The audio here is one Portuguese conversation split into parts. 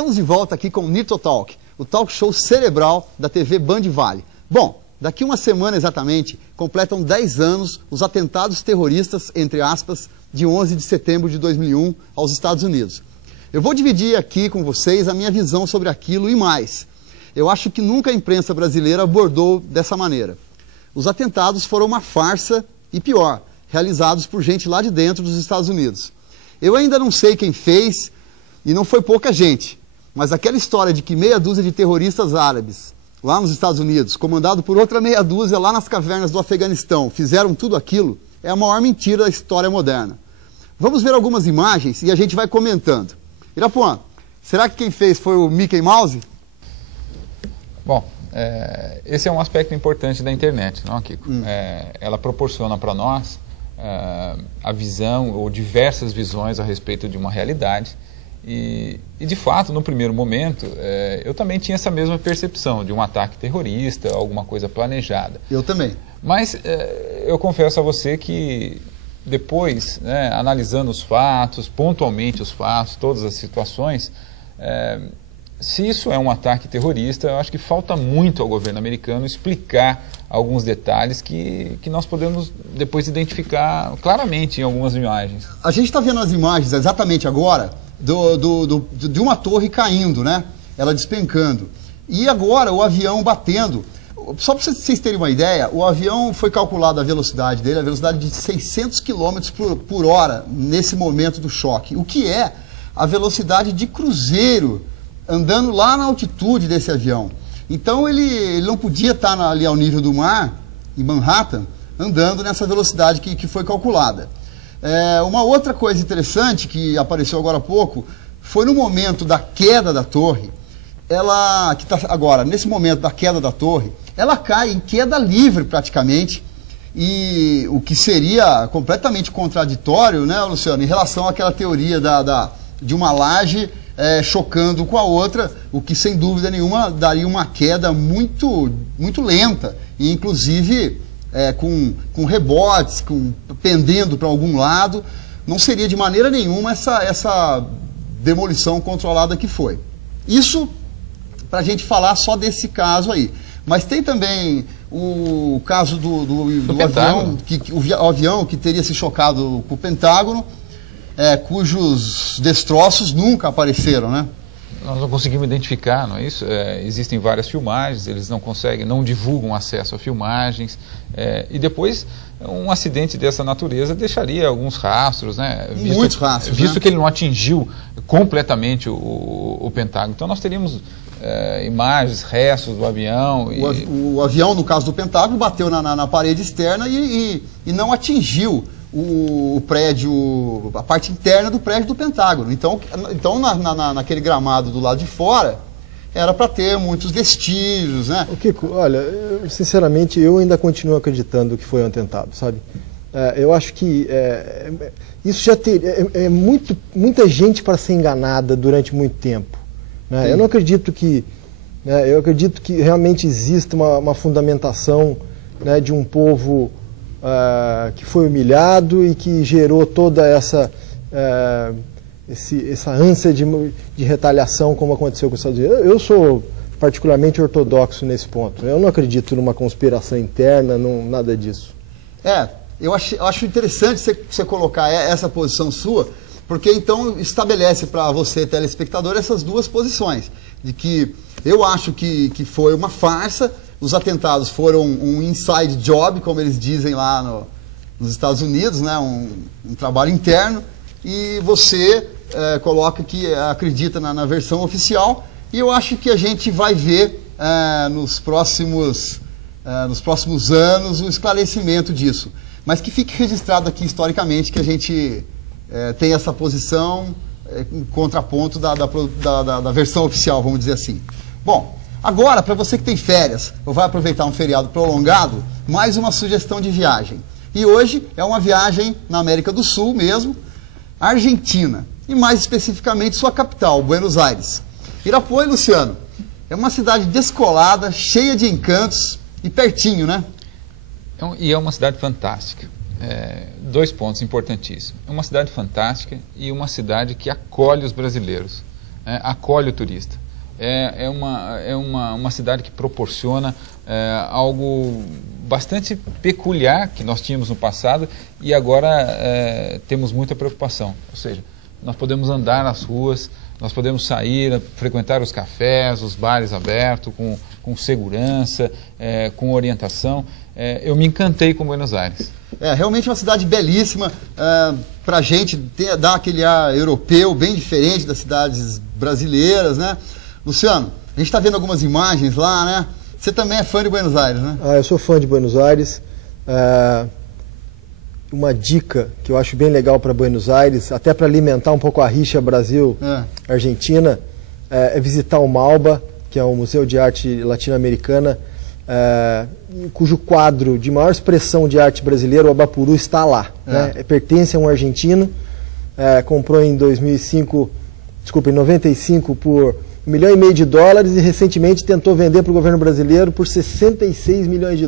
Estamos de volta aqui com o Nitro Talk, o talk show cerebral da TV Band Vale. Bom, daqui uma semana exatamente, completam 10 anos os atentados terroristas, entre aspas, de 11 de setembro de 2001 aos Estados Unidos. Eu vou dividir aqui com vocês a minha visão sobre aquilo e mais. Eu acho que nunca a imprensa brasileira abordou dessa maneira. Os atentados foram uma farsa e pior, realizados por gente lá de dentro dos Estados Unidos. Eu ainda não sei quem fez e não foi pouca gente. Mas aquela história de que meia dúzia de terroristas árabes, lá nos Estados Unidos, comandado por outra meia dúzia lá nas cavernas do Afeganistão, fizeram tudo aquilo, é a maior mentira da história moderna. Vamos ver algumas imagens e a gente vai comentando. Irapuã, será que quem fez foi o Mickey Mouse? Bom, esse é um aspecto importante da internet, não, Kiko? Ela proporciona para nós a visão ou diversas visões a respeito de uma realidade. E de fato, no primeiro momento, eu também tinha essa mesma percepção de um ataque terrorista, alguma coisa planejada. Eu também. Mas eu confesso a você que depois, né, analisando os fatos, pontualmente os fatos, todas as situações, se isso é um ataque terrorista, eu acho que falta muito ao governo americano explicar alguns detalhes que nós podemos depois identificar claramente em algumas imagens. A gente está vendo as imagens exatamente agora de uma torre caindo, né? Ela despencando. E agora o avião batendo. Só para vocês terem uma ideia, o avião foi calculada a velocidade dele, a velocidade de 600 km por hora nesse momento do choque. O que é a velocidade de cruzeiro andando lá na altitude desse avião. Então ele não podia estar ali ao nível do mar, em Manhattan, andando nessa velocidade que foi calculada. Uma outra coisa interessante que apareceu agora há pouco foi no momento da queda da torre. Agora, nesse momento da queda da torre, ela cai em queda livre praticamente, e o que seria completamente contraditório, né, Luciano, em relação àquela teoria de uma laje chocando com a outra, o que sem dúvida nenhuma daria uma queda muito, muito lenta, e inclusive com rebotes, pendendo para algum lado. Não seria de maneira nenhuma essa demolição controlada que foi. Isso para a gente falar só desse caso aí. Mas tem também o caso do avião que teria se chocado com o Pentágono, cujos destroços nunca apareceram, né? Nós não conseguimos identificar, não é isso? Existem várias filmagens, eles não divulgam acesso a filmagens. E depois, um acidente dessa natureza deixaria alguns rastros, né? Muitos rastros, visto, né? Que ele não atingiu completamente o Pentágono. Então nós teríamos imagens, restos do avião. O avião, no caso do Pentágono, bateu na parede externa e não atingiu o prédio, a parte interna do prédio do Pentágono. Então naquele gramado do lado de fora, era para ter muitos vestígios, né? Kiko, olha, sinceramente, eu ainda continuo acreditando que foi um atentado, sabe? Eu acho que isso já muita gente para ser enganada durante muito tempo, né? Eu não acredito que... eu acredito que realmente exista uma fundamentação, né, de um povo que foi humilhado e que gerou toda essa ânsia de retaliação, como aconteceu com os Estados Unidos. Eu sou particularmente ortodoxo nesse ponto. Eu não acredito numa conspiração interna, nada disso. Eu acho interessante você colocar essa posição sua, porque então estabelece para você, telespectador, essas duas posições. De que eu acho que foi uma farsa, os atentados foram um inside job, como eles dizem lá nos Estados Unidos, né? Um trabalho interno, e você coloca que acredita na versão oficial, e eu acho que a gente vai ver nos próximos anos o esclarecimento disso. Mas que fique registrado aqui historicamente que a gente tem essa posição em contraponto da versão oficial, vamos dizer assim. Bom, agora, para você que tem férias ou vai aproveitar um feriado prolongado, mais uma sugestão de viagem. E hoje é uma viagem na América do Sul mesmo, Argentina, e mais especificamente sua capital, Buenos Aires. Irapuã, Luciano, é uma cidade descolada, cheia de encantos e pertinho, né? E é uma cidade fantástica. Dois pontos importantíssimos. É uma cidade fantástica e uma cidade que acolhe os brasileiros. acolhe o turista. É uma cidade que proporciona algo bastante peculiar que nós tínhamos no passado e agora temos muita preocupação. Ou seja, nós podemos andar nas ruas, nós podemos sair, frequentar os cafés, os bares abertos, com segurança, com orientação. Eu me encantei com Buenos Aires. Realmente uma cidade belíssima, para a gente dar aquele ar europeu bem diferente das cidades brasileiras, né? Luciano, a gente está vendo algumas imagens lá, né? Você também é fã de Buenos Aires, né? Eu sou fã de Buenos Aires. Uma dica que eu acho bem legal para Buenos Aires, até para alimentar um pouco a rixa Brasil-Argentina, é visitar o Malba, que é um museu de arte latino-americana, cujo quadro de maior expressão de arte brasileira, o Abapuru, está lá. Né? Pertence a um argentino, comprou em 95 por $1,5 milhão e recentemente tentou vender para o governo brasileiro por $66 milhões.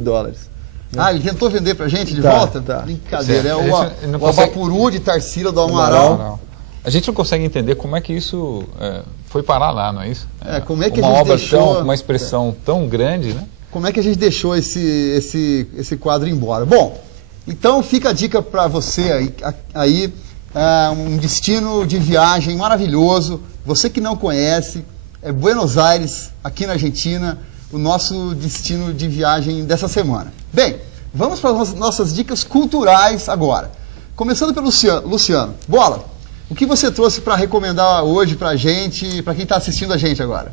Né? Ele tentou vender para a gente de volta? Brincadeira, o Abapuru de Tarsila do Amaral. A gente não consegue entender como é que isso foi parar lá, não é isso? Como é que uma a gente obra deixou... uma expressão tão grande, né? Como é que a gente deixou esse quadro embora? Bom, então fica a dica para você aí um destino de viagem maravilhoso. Você que não conhece, Buenos Aires, aqui na Argentina, o nosso destino de viagem dessa semana. Bem, vamos para as nossas dicas culturais agora. Começando pelo Luciano. Bola, o que você trouxe para recomendar hoje para a gente, para quem está assistindo a gente agora?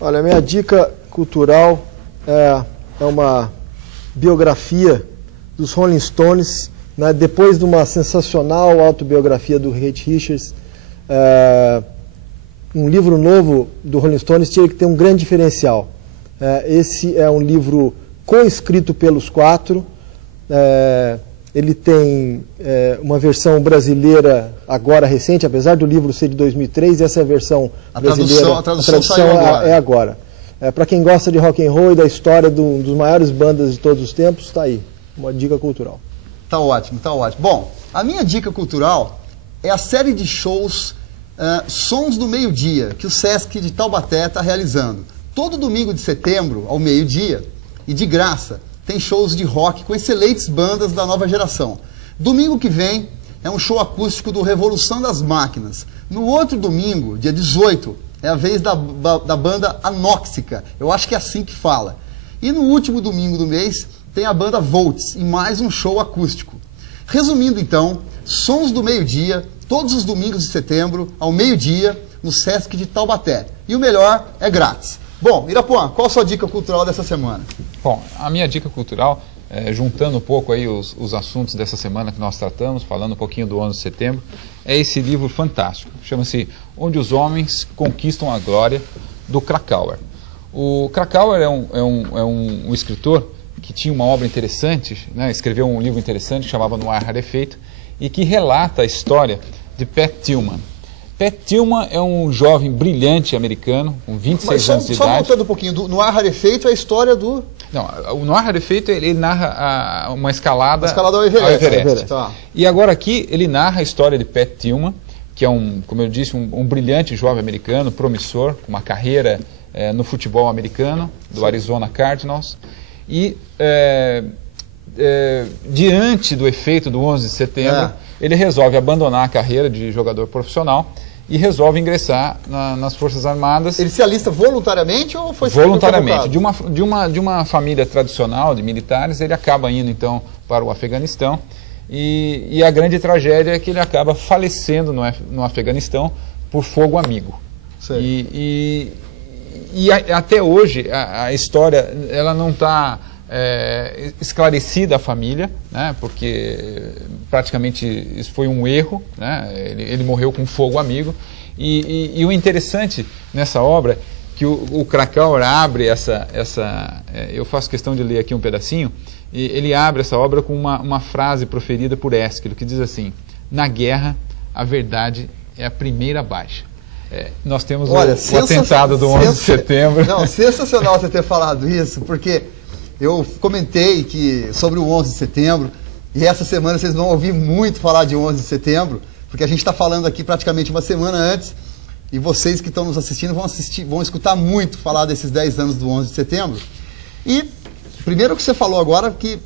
Olha, a minha dica cultural é uma biografia dos Rolling Stones, né, depois de uma sensacional autobiografia do Keith Richards. Um livro novo do Rolling Stones tinha que ter um grande diferencial. Esse é um livro co-escrito pelos quatro. Ele tem uma versão brasileira agora recente, apesar do livro ser de 2003, essa é a versão brasileira. A tradução saiu agora. É agora. Para quem gosta de rock and roll e da história dos maiores bandas de todos os tempos, está aí. Uma dica cultural. Tá ótimo, tá ótimo. Bom, a minha dica cultural é a série de shows Sons do Meio-Dia, que o Sesc de Taubaté está realizando. Todo domingo de setembro, ao meio-dia, e de graça, tem shows de rock com excelentes bandas da nova geração. Domingo que vem é um show acústico do Revolução das Máquinas. No outro domingo, dia 18, é a vez da banda Anóxica. Eu acho que é assim que fala. E no último domingo do mês tem a banda Volts e mais um show acústico. Resumindo então, Sons do Meio-Dia, todos os domingos de setembro, ao meio-dia, no Sesc de Taubaté. E o melhor é grátis. Bom, Irapuã, qual a sua dica cultural dessa semana? Bom, a minha dica cultural, juntando um pouco aí os assuntos dessa semana que nós tratamos, falando um pouquinho do 11 de setembro, é esse livro fantástico, chama-se Onde os Homens Conquistam a Glória, do Krakauer. O Krakauer é um escritor que tinha uma obra interessante, né, escreveu um livro interessante que chamava Noir Rarefeito, e que relata a história de Pat Tillman. Pat Tillman é um jovem brilhante americano, com 26 anos de idade. Só voltando um pouquinho, do Noir Rarefeito é a história do... Não, o Noir Rarefeito, ele narra uma escalada ao Everest. Tá. E agora aqui ele narra a história de Pat Tillman, que é como eu disse, um brilhante jovem americano, promissor, com uma carreira no futebol americano, do Arizona Cardinals. E diante do efeito do 11 de setembro, ele resolve abandonar a carreira de jogador profissional e resolve ingressar nas Forças Armadas. Ele se alista voluntariamente ou foi voluntariamente? De uma família tradicional de militares, ele acaba indo então para o Afeganistão e a grande tragédia é que ele acaba falecendo no Afeganistão por fogo amigo. E até hoje a história ela não está esclarecida à família, né, porque praticamente isso foi um erro, né, ele morreu com fogo amigo, e o interessante nessa obra que o Krakauer abre eu faço questão de ler aqui um pedacinho, e ele abre essa obra com uma frase proferida por Ésquilo, que diz assim: na guerra a verdade é a primeira baixa. Nós temos o atentado do 11 de setembro. Não, sensacional você ter falado isso, porque eu comentei sobre o 11 de setembro, e essa semana vocês vão ouvir muito falar de 11 de setembro, porque a gente está falando aqui praticamente uma semana antes e vocês que estão nos assistindo vão escutar muito falar desses 10 anos do 11 de setembro. E primeiro que você falou agora que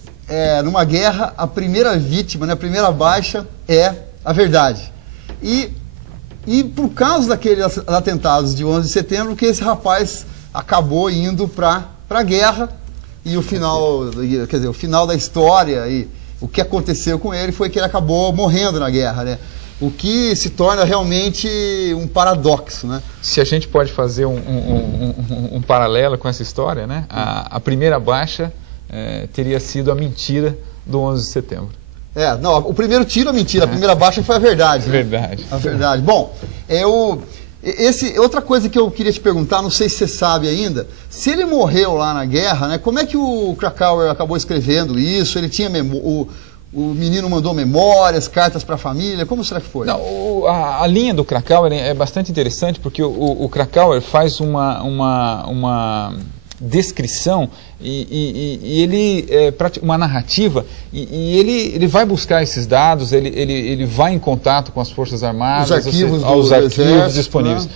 numa guerra a primeira vítima, né, a primeira baixa é a verdade. E por causa daqueles atentados de 11 de setembro que esse rapaz acabou indo para a guerra, e o final, quer dizer, o final da história e o que aconteceu com ele foi que ele acabou morrendo na guerra, né? O que se torna realmente um paradoxo, né? Se a gente pode fazer um paralelo com essa história, né? A primeira baixa teria sido a mentira do 11 de setembro. Não, o primeiro tiro a mentira, a primeira baixa foi a verdade. Né? Verdade. A verdade. Bom, outra coisa que eu queria te perguntar, não sei se você sabe ainda, se ele morreu lá na guerra, né, como é que o Krakauer acabou escrevendo isso? Ele tinha o menino mandou memórias, cartas para a família, como será que foi? Não, a linha do Krakauer é bastante interessante, porque o Krakauer faz uma descrição e ele uma narrativa e ele vai buscar esses dados, ele vai em contato com as Forças Armadas, os arquivos disponíveis.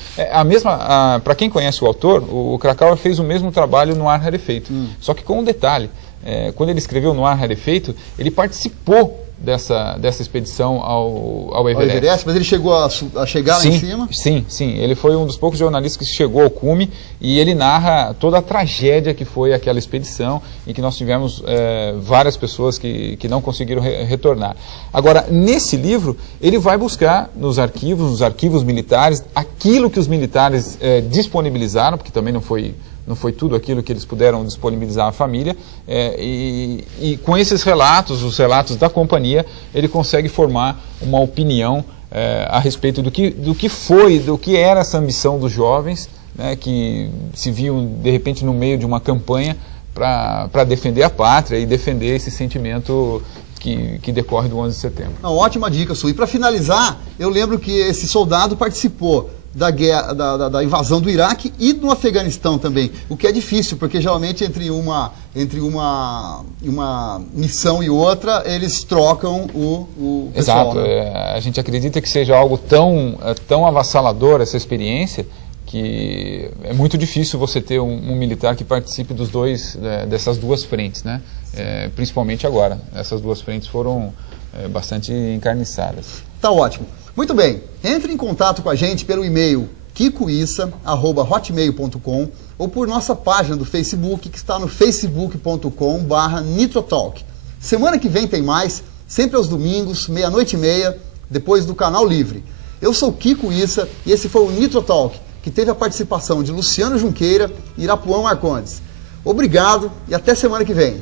Para quem conhece o autor, o Krakauer fez o mesmo trabalho no Ar Rarefeito, só que com um detalhe. Quando ele escreveu no Ar Rarefeito, ele participou dessa expedição ao Everest. Mas ele chegou a chegar lá em cima? Sim. Ele foi um dos poucos jornalistas que chegou ao cume e ele narra toda a tragédia que foi aquela expedição em que nós tivemos várias pessoas que não conseguiram retornar. Agora, nesse livro, ele vai buscar nos arquivos militares, aquilo que os militares disponibilizaram, porque também não foi tudo aquilo que eles puderam disponibilizar à família, e com esses relatos, os relatos da companhia, ele consegue formar uma opinião a respeito do que era essa ambição dos jovens, né, que se viam, de repente, no meio de uma campanha para defender a pátria e defender esse sentimento que decorre do 11 de setembro. Uma ótima dica sua. E para finalizar, eu lembro que esse soldado participou da guerra, da invasão do Iraque e do Afeganistão também, o que é difícil, porque geralmente entre uma missão e outra, eles trocam o pessoal. Exato, né? A gente acredita que seja algo tão avassalador essa experiência, que é muito difícil você ter um militar que participe dessas duas frentes, né? Principalmente agora, essas duas frentes foram bastante encarniçadas. Tá ótimo. Muito bem, entre em contato com a gente pelo e-mail kikoissa@hotmail.com ou por nossa página do Facebook, que está no facebook.com/nitrotalk. Semana que vem tem mais, sempre aos domingos, 00:30, depois do Canal Livre. Eu sou Kiko Issa e esse foi o Nitrotalk, que teve a participação de Luciano Junqueira e Irapuã Marcondes. Obrigado e até semana que vem.